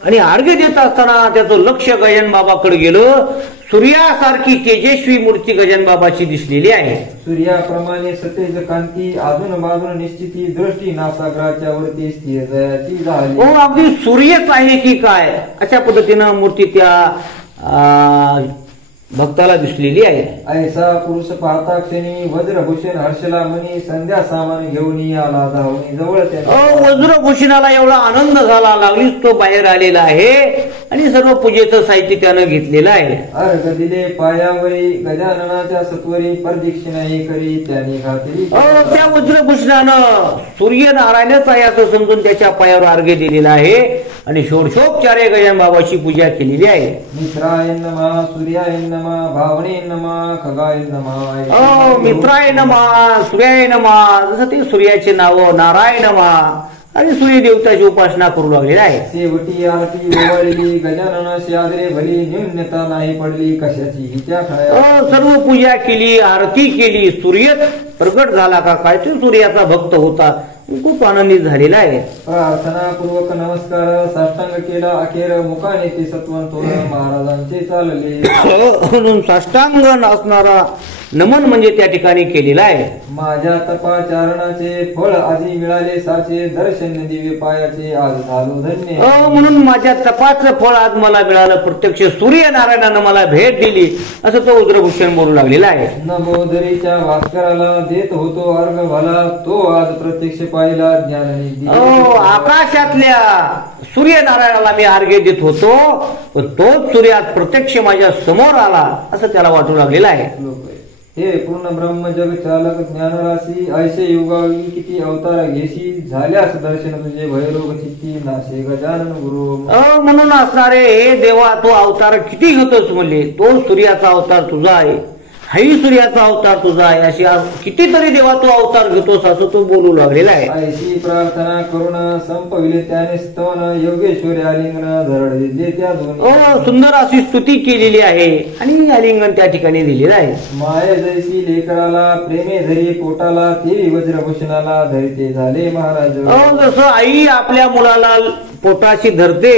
आणि अर्घ्य देत असताना त्याचं लक्ष गजानन बाबाकडे गेलं. सूर्यासारखी तेजस्वी मूर्ती गजानन बाबाची दिसलेली आहे. सूर्याप्रमाणे सतेज कांती अजून बाजून निश्चिती दृष्टी नासागराच्या वरती स्थिर जयाची झाली. अगदी सूर्यच आहे की काय अशा पद्धतीनं मूर्ती त्या भक्ताला दिसलेली आहे. ऐसा पुरुष पाहता क्षणी वज्रभूषण हर्षला मनी संध्या सामान घेऊन आला धावणी जवळ त्याने. वज्रभूषणाला एवढा आनंद झाला, लागलीच तो बाहेर आलेला आहे आणि सर्व पूजेचं साहित्य त्यानं घेतलेलं आहे. अर्घ दिले पायावरी गजाननाच्या सत्वरी प्रदक्षिणाही करी त्याने घातली. त्या वज्रभूषणानं सूर्यनारायणच आहे असं समजून त्याच्या पायावर अर्घ्य दिलेला आहे आणि षोडशोपचारे गजानन बाबाची पूजा केलेली आहे. मित्राय नमः सूर्याय नमः भावने नमः खगाय नमः. मित्राय नमः सूर्याय नमः, जसं ते सूर्याचे नाव नारायण नमः आणि सूर्य देवताची उपासना करू लागलेला आहे. शेवटी आरती ओवाळली गजाननाशी आदरे भली न्यूनता नाही पडली कशाची हिच्या खाया. सर्व पूजा केली, आरती केली, सूर्य प्रगट झाला का काय, तो सूर्याचा भक्त होता, खूप आनंदित झालेला आहे. प्रार्थना पूर्वक नमस्कार साष्टांग केला अखेर मुखाने ते सत्वंत महाराजांचे चालले. म्हणून साष्टांग असणारा नमन म्हणजे त्या ठिकाणी केलेला आहे. माझ्या तपाचारणाचे फळ आधी मिळाले साचे दर्शन दिव्य पायाचे आज झालो धन्य. म्हणून माझ्या तपाचं फळ आज मला मिळालं, प्रत्यक्ष सूर्यनारायणानं मला भेट दिली असं तो वज्रभूषण बोलू लागलेला आहे. नभोदरीच्या भास्कराला देत होतो अर्घ भला तो आज प्रत्यक्ष पाहिला ज्ञान. आकाशातल्या सूर्यनारायणाला मी अर्घ्य देत होतो, तोच सूर्य आज प्रत्यक्ष माझ्या समोर आला असं त्याला वाटू लागलेला आहे. हे पूर्ण ब्रह्म जग चालक ज्ञानराशी ऐसे युगावी किती अवतार घेशी झाल्यास दर्शन तुझे भयरोग चित्ती नाशे गजानन गुरु. म्हणून असणारे हे देवा तू अवतार किती घेतोस म्हणले, तो सूर्याचा अवतार तुझा आहे, हाही सूर्याचा अवतार तुझा आहे, अशी कितीतरी देवा तू अवतार घेतोस असं तू बोलू लागलेला आहे. ऐशी प्रार्थना करून संपविले त्याने स्तवन योगेश्वरी आलिंगन धरले त्या दोन. सुंदर अशी स्तुती केलेली आहे आणि आलिंगन त्या ठिकाणी दिलेलं आहे. माये जैसी लेकराला प्रेमे धरी पोटाला तेवी वज्रभूषणाला धरते झाले महाराज. जसं आई आपल्या मुलाला पोटाशी धरते,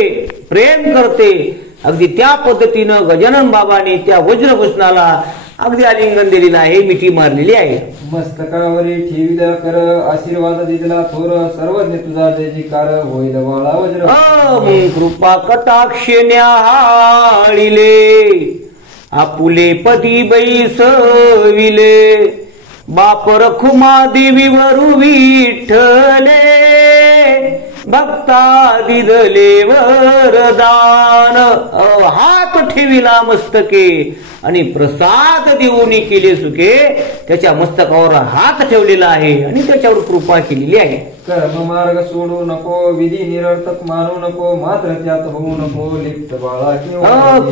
प्रेम करते, अगदी त्या पद्धतीनं गजानन बाबाने त्या वज्रभूषणाला अगदी आलिंगन दिलेलं आहे, मिठी मारलेली आहे. मस्तकावरी ठेविला कर आशीर्वाद दिला थोर सर्वज्ञ तुझा जयकार होईल बाळा वज्र. कृपा कटाक्ष न्याहाळिले आपुले पदी बैसविले बाप रखुमा देवी वरु विठ्ठले भक्ता दिदले वरदान. हात ठेविला मस्तके आणि प्रसाद देऊन केले सुखे, त्याच्या मस्तकावर हात ठेवलेला आहे आणि त्याच्यावर कृपा केलेली आहे. कर्म मार्ग सोडू नको विधी निरर्थक मानू नको मात्र त्यात होऊ नको लिप्त बाळा.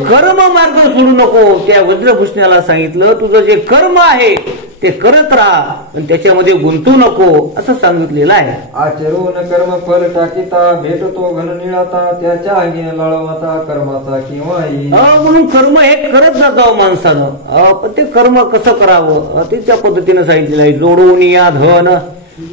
कर्म मार्ग सोडू नको, त्या वज्रभूषणाला सांगितलं तुझं जे कर्म आहे ते करत राहा पण त्याच्यामध्ये गुंतू नको असं सांगितलेलं आहे. आचरून कर्म फल टाकीता भेटतो घन निळाता त्याच्या आगीने लाळवता कर्माचा किंवा म्हणून कर्म हे करत जातो माणसानं, पण ते कर्म कसं करावं त्याच्या पद्धतीने सांगितलेलं आहे. जोडून या धन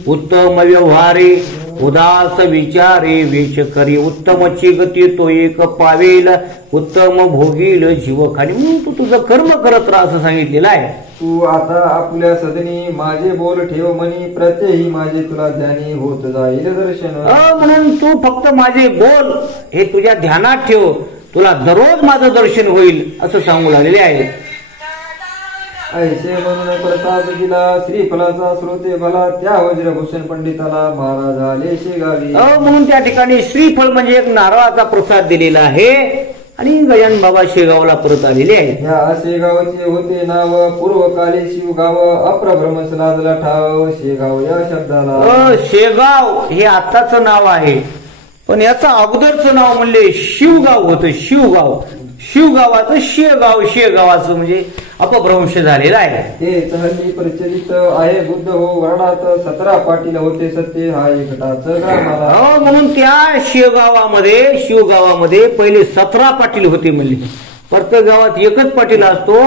उत्तम व्यवहारे उदास विचारे वेश करी उत्तमची गती तो एक पावेल उत्तम भोगील जीव खाली. म्हणून तू तुझं कर्म करत राहा असं सांगितलेलं आहे. तू आता आपल्या सदनी माझे बोल ठेव मनी प्रत्येही माझे तुला ध्यानी होत जाईल दर्शन. म्हणून तू फक्त माझे बोल हे तुझ्या ध्यानात ठेव, तुला दररोज माझं दर्शन होईल असं सांगू लागलेले आहे. ऐसे म्हणून प्रसाद दिला श्रीफलाचा श्रोते भला त्या वज्रभूषण पंडिताला महाराज आले शेगावी. म्हणून त्या ठिकाणी श्रीफळ म्हणजे एक नारळाचा प्रसाद दिलेला आहे आणि गजानन बाबा शेगावला परत आलेले आहे. या शेगावचे होते नाव पूर्वकाली शिवगाव अप्रभ्रमस लादला ठाव शेगाव या शब्दाला. शेगाव हे आताच नाव आहे पण याचं अगोदरचं नाव म्हणले शिवगाव होतं. शिवगाव, शिवगावाचं शेगावाचं म्हणजे अपभ्रंश झालेला आहे. हे हल्ली प्रचलित आहे बुद्ध हो वर्णात 17 पाटील होते सत्य हा एकटाच ग्रामाला. म्हणून त्या शिवगावामध्ये पहिले 17 पाटील होते म्हणले. प्रत्येक गावात एकच पाटील असतो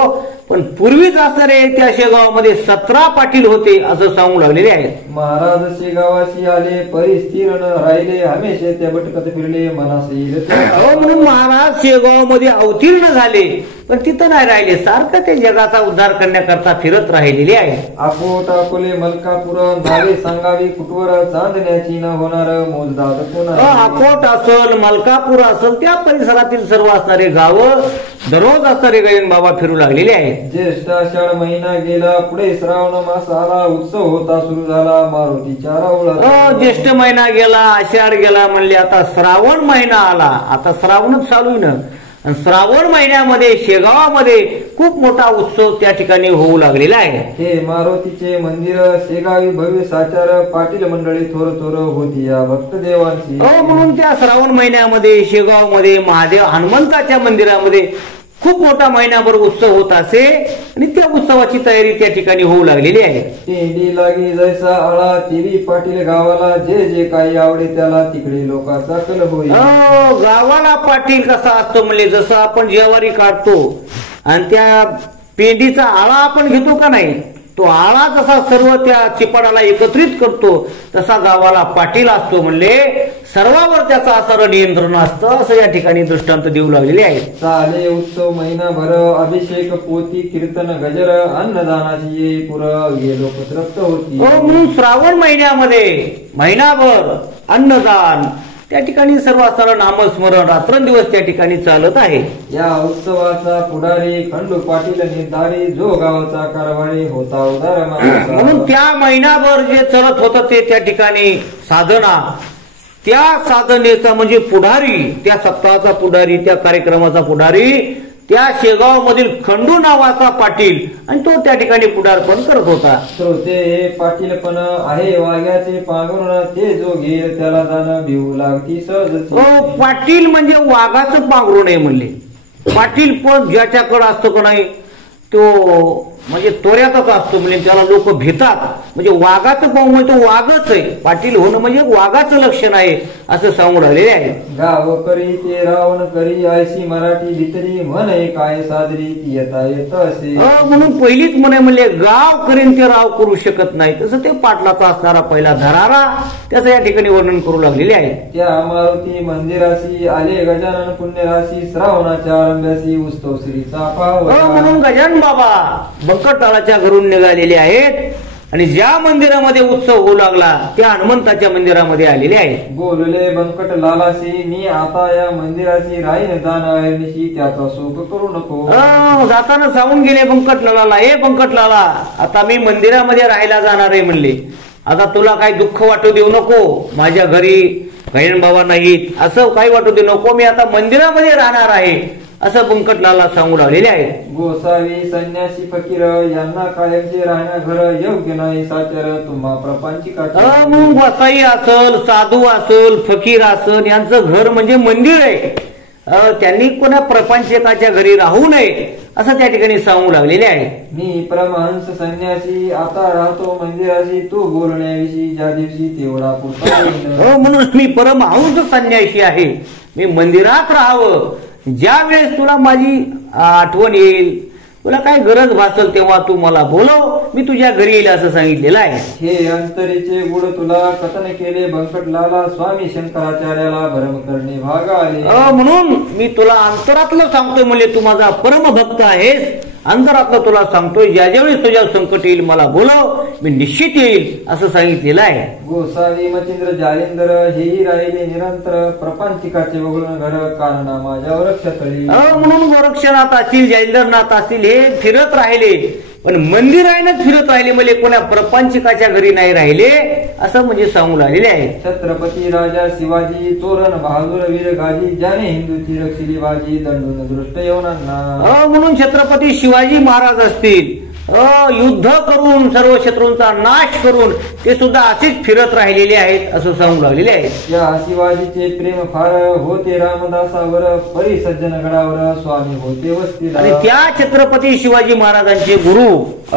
पण पूर्वीच असणारे त्या शेगावामध्ये 17 पाटील होते असं सांगू लागलेले आहेत. महाराज शेगावाशी आले परी स्थिर न राहिले हमेशा त्या भटकत फिरले मनासी म्हणून महाराज शेगावामध्ये अवतीर्ण झाले पण तिथं नाही राहिले, सारखं ते जगाचा उद्धार करण्याकरता फिरत राहिलेले आहे. अकोट अकोले मलकापूर नावे सांगावी कुटवर चांदण्याची न होणार मोजदाद पुन्हा. अकोट असल मलकापूर असल त्या परिसरातील सर्व असणारे गावं दररोज असणारे गजानन बाबा फिरू लागलेले आहेत. ज्येष्ठ आषाढ महिना गेला पुढे श्रावण मास आला उत्सव होता सुरू झाला मारुतीच्या राऊळा. ज्येष्ठ महिना गेला आषाढ गेला म्हणले आता श्रावण महिना आला, आता श्रावणच चालू आहे ना. श्रावण महिन्यामध्ये शेगावामध्ये खूप मोठा उत्सव त्या ठिकाणी होऊ लागलेला आहे. हे मारुतीचे मंदिर शेगावी भव्य साचार पाटील मंडळी थोर थोर होती या भक्त देवांची. म्हणून त्या श्रावण महिन्यामध्ये शेगावमध्ये महादेव हनुमंताच्या मंदिरामध्ये खूप मोठा महिनाभर उत्सव होत असे आणि त्या उत्सवाची तयारी त्या ठिकाणी होऊ लागलेली आहे. तेंडी लागी जैसा आळा तेवी पाटील गावाला जे जे काही आवडे त्याला तिकडे लोकांचा कल होईल. गावाला पाटील कसा असतो म्हणजे जसं आपण ज्वारी काढतो आणि त्या पेंडीचा आळा आपण घेतो का नाही, तो आळा जसा सर्व त्या चिपाडाला एकत्रित करतो तसा गावाला पाटील असतो म्हणले सर्वांवर त्याचा असणारं नियंत्रण असतं असं या ठिकाणी दृष्टांत देऊ लागलेले आहेत. चाले उत्सव महिनाभर अभिषेक पोती कीर्तन गजर अन्नदानाची ये पुर हे लोक तृप्त होती. म्हणून श्रावण महिन्यामध्ये महिनाभर अन्नदान त्या ठिकाणी सर्व असणारं नामस्मरण रात्रंदिवस त्या ठिकाणी चालत आहे. या उत्सवाचा पुढारी खंडू पाटील निर्धारी जो गावाचा कारभारी होता उदार माणूस. म्हणून त्या महिनाभर जे चलत होतं ते त्या ठिकाणी साधना, त्या साधनेचा म्हणजे पुढारी, त्या सप्ताहाचा पुढारी, त्या कार्यक्रमाचा पुढारी त्या शेगाव मधील खंडू नावाचा पाटील आणि तो त्या ठिकाणी पुढारपण करत होता. श्रोते हे पाटील पण आहे वाघ्याचे पांघरुण ते जो घेईल त्याला जाणं भिवू लागती सहज. पाटील म्हणजे वाघाचं पांघरुण आहे म्हणले. पाटील पण ज्याच्याकडे असतो का नाही तो म्हणजे तोऱ्यातच असतो म्हणजे त्याला लोक भेतात. म्हणजे वाघाचं पाहू म्हणजे तो वाघच आहे, पाटील होणं म्हणजे वाघाचं लक्षण आहे असं सांगून राहिलेले आहे. गाव करी ते रावण करी आयशी मराठी भितरी म्हण काय साजरी ती येता येत असे. म्हणून पहिलीच म्हणे म्हणले गाव करीन ते राव करू शकत नाही तसं ते पाटलाचा असणारा पहिला धरारा त्याचं या ठिकाणी वर्णन करू लागलेले आहे. त्या मारुती मंदिराशी आले गजानन पुण्यराशी श्रावणाच्या आरंभ्याशी उत्सव श्रीचा पाव. म्हणून गजानन बाबा बंकटलाच्या घरून निघालेले आहेत आणि ज्या मंदिरामध्ये उत्सव होऊ लागला त्या हनुमंताच्या मंदिरामध्ये आलेले आहेत. बोलले बंकट लालाशी मी आता या मंदिराची राहीन जाणाऱ्याशी त्याचा शोक करू नको. जाताना सांगून गेले बंकटलाला, हे बंकटलाला आता मी मंदिरामध्ये राहायला जाणार आहे म्हणले, आता तुला काही दुःख वाटू देऊ नको, माझ्या घरी गजानन बाबा नाहीत असं काही वाटू देऊ नको, मी आता मंदिरामध्ये राहणार आहे असं बंकटलाला सांगू लागलेले आहे. गोसावी संन्यासी फकीर यांना कायमचे राहण्या घर योग्य नाही साचर तुम्हा प्रपंचिकाचे. म्हणून गोसाई असल साधू असल फकीर असल यांचं घर म्हणजे मंदिर आहे, त्यांनी कोणा प्रपंचकाच्या घरी राहू नये असं त्या ठिकाणी सांगू लागलेले आहे. मी परमहंस संन्यासी आता राहतो मंदिराशी तू बोलण्याविषयी ज्या दिवशी तेवढा पुरता. म्हणून मी परमहंस संन्यासी आहे, मी मंदिरात राहावं, ज्या वेळेस तुला माझी आठवण येईल तुला काय गरज भासेल तेव्हा तू मला बोलव, मी तुझ्या घरी येईल असं सांगितलेलं आहे. हे अंतरीचे गुड तुला कथन केले बंकटलाला स्वामी शंकराचार्याला भरम करणे भाग आले. म्हणून मी तुला अंतरातलं सांगतोय म्हणजे तू माझा परमभक्त आहेस, अंतरातलं तुला सांगतोय ज्या ज्यावेळेस तुझ्या संकट येईल मला बोलव, मी निश्चित येईल असं सांगितलेलं आहे. गोसावी मचिंद्र जालिंदर हेही राहिले निरंतर प्रपंचिकाचे वगळून घर कारणा माझ्या वृक्षतळी. म्हणून गोरक्षनाथ असतील जालिंदरनाथ असतील हे फिरत राहिले पण मंदिरायनच फिरत राहिले म्हणजे कोणा प्रपंचिकाच्या घरी नाही राहिले असं म्हणजे सांगू लागलेले आहे. छत्रपती राजा शिवाजी तोरण बहादूर वीर गाजी ज्याने हिंदूची रक्षिली बाजी दंडून दृष्ट येऊनांना. म्हणून छत्रपती शिवाजी महाराज असतील युद्ध करून सर्व शत्रूंचा नाश करून ते सुद्धा असेच फिरत राहिलेले आहेत असं सांगू लागलेले आहेत. या शिवाजीचे प्रेम फार होते रामदासावर परी सज्जन गडावर स्वामी होते वस्तीला. आणि त्या छत्रपती शिवाजी महाराजांचे गुरु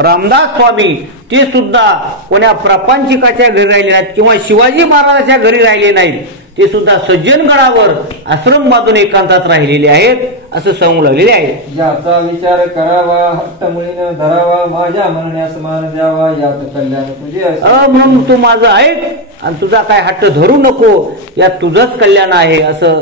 रामदास स्वामी ते सुद्धा कोण्या प्रपंचिकाच्या घरी राहिले नाहीत किंवा शिवाजी महाराजांच्या घरी राहिले नाहीत, ते सुद्धा सज्जनगडावर आश्रम बांधून एकांतात राहिलेले आहेत असं सांगू लागलेले आहे. याचा विचार करावा हट्टमुळीनं धरावा माझ्या म्हणण्यास मान द्यावा यात कल्याण तुझे असे. म्हणून तू माझं ऐक आणि तुझा काय हट्ट धरू नको यात तुझंच कल्याण आहे असं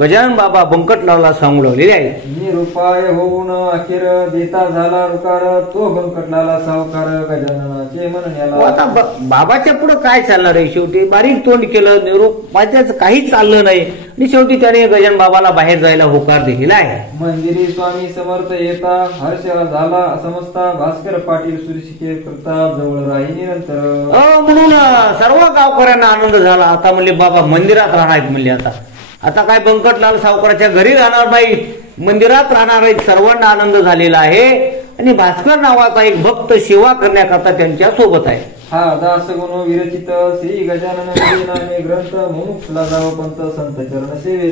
गजानन बाबा बंकटलालला सांगू लागलेले आहे. निरुपाय होऊन अखेर देता झाला रुकार तो बंकटलाला सावकार गजाननाचे म्हणण्याला. आता बाबाच्या पुढे काय चालणार आहे? शेवटी बारीक तोंड केलं निरुपायचं काहीच चाललं नाही आणि शेवटी त्याने गजानन बाबाला बाहेर जायला होकार दिलेला आहे. मंदिरी स्वामी समर्थ येता हर्ष झाला समजता भास्कर पाटील सुरशिके करता जवळ राही निरंतर. म्हणून सर्व गावकऱ्यांना आनंद झाला. आता म्हणले बाबा मंदिरात राहणार म्हणले. आता काय बंकटलाल सावकाराच्या घरी राहणार नाही, मंदिरात राहणार आहेत. सर्वांना आनंद झालेला आहे आणि भास्कर नावाचा एक भक्त सेवा करण्याकरता त्यांच्या सोबत आहे. हा दास गुण विरचित श्री गजानन नामे ग्रंथ मुमुक्षला जाव पंत संत चरण सेवे.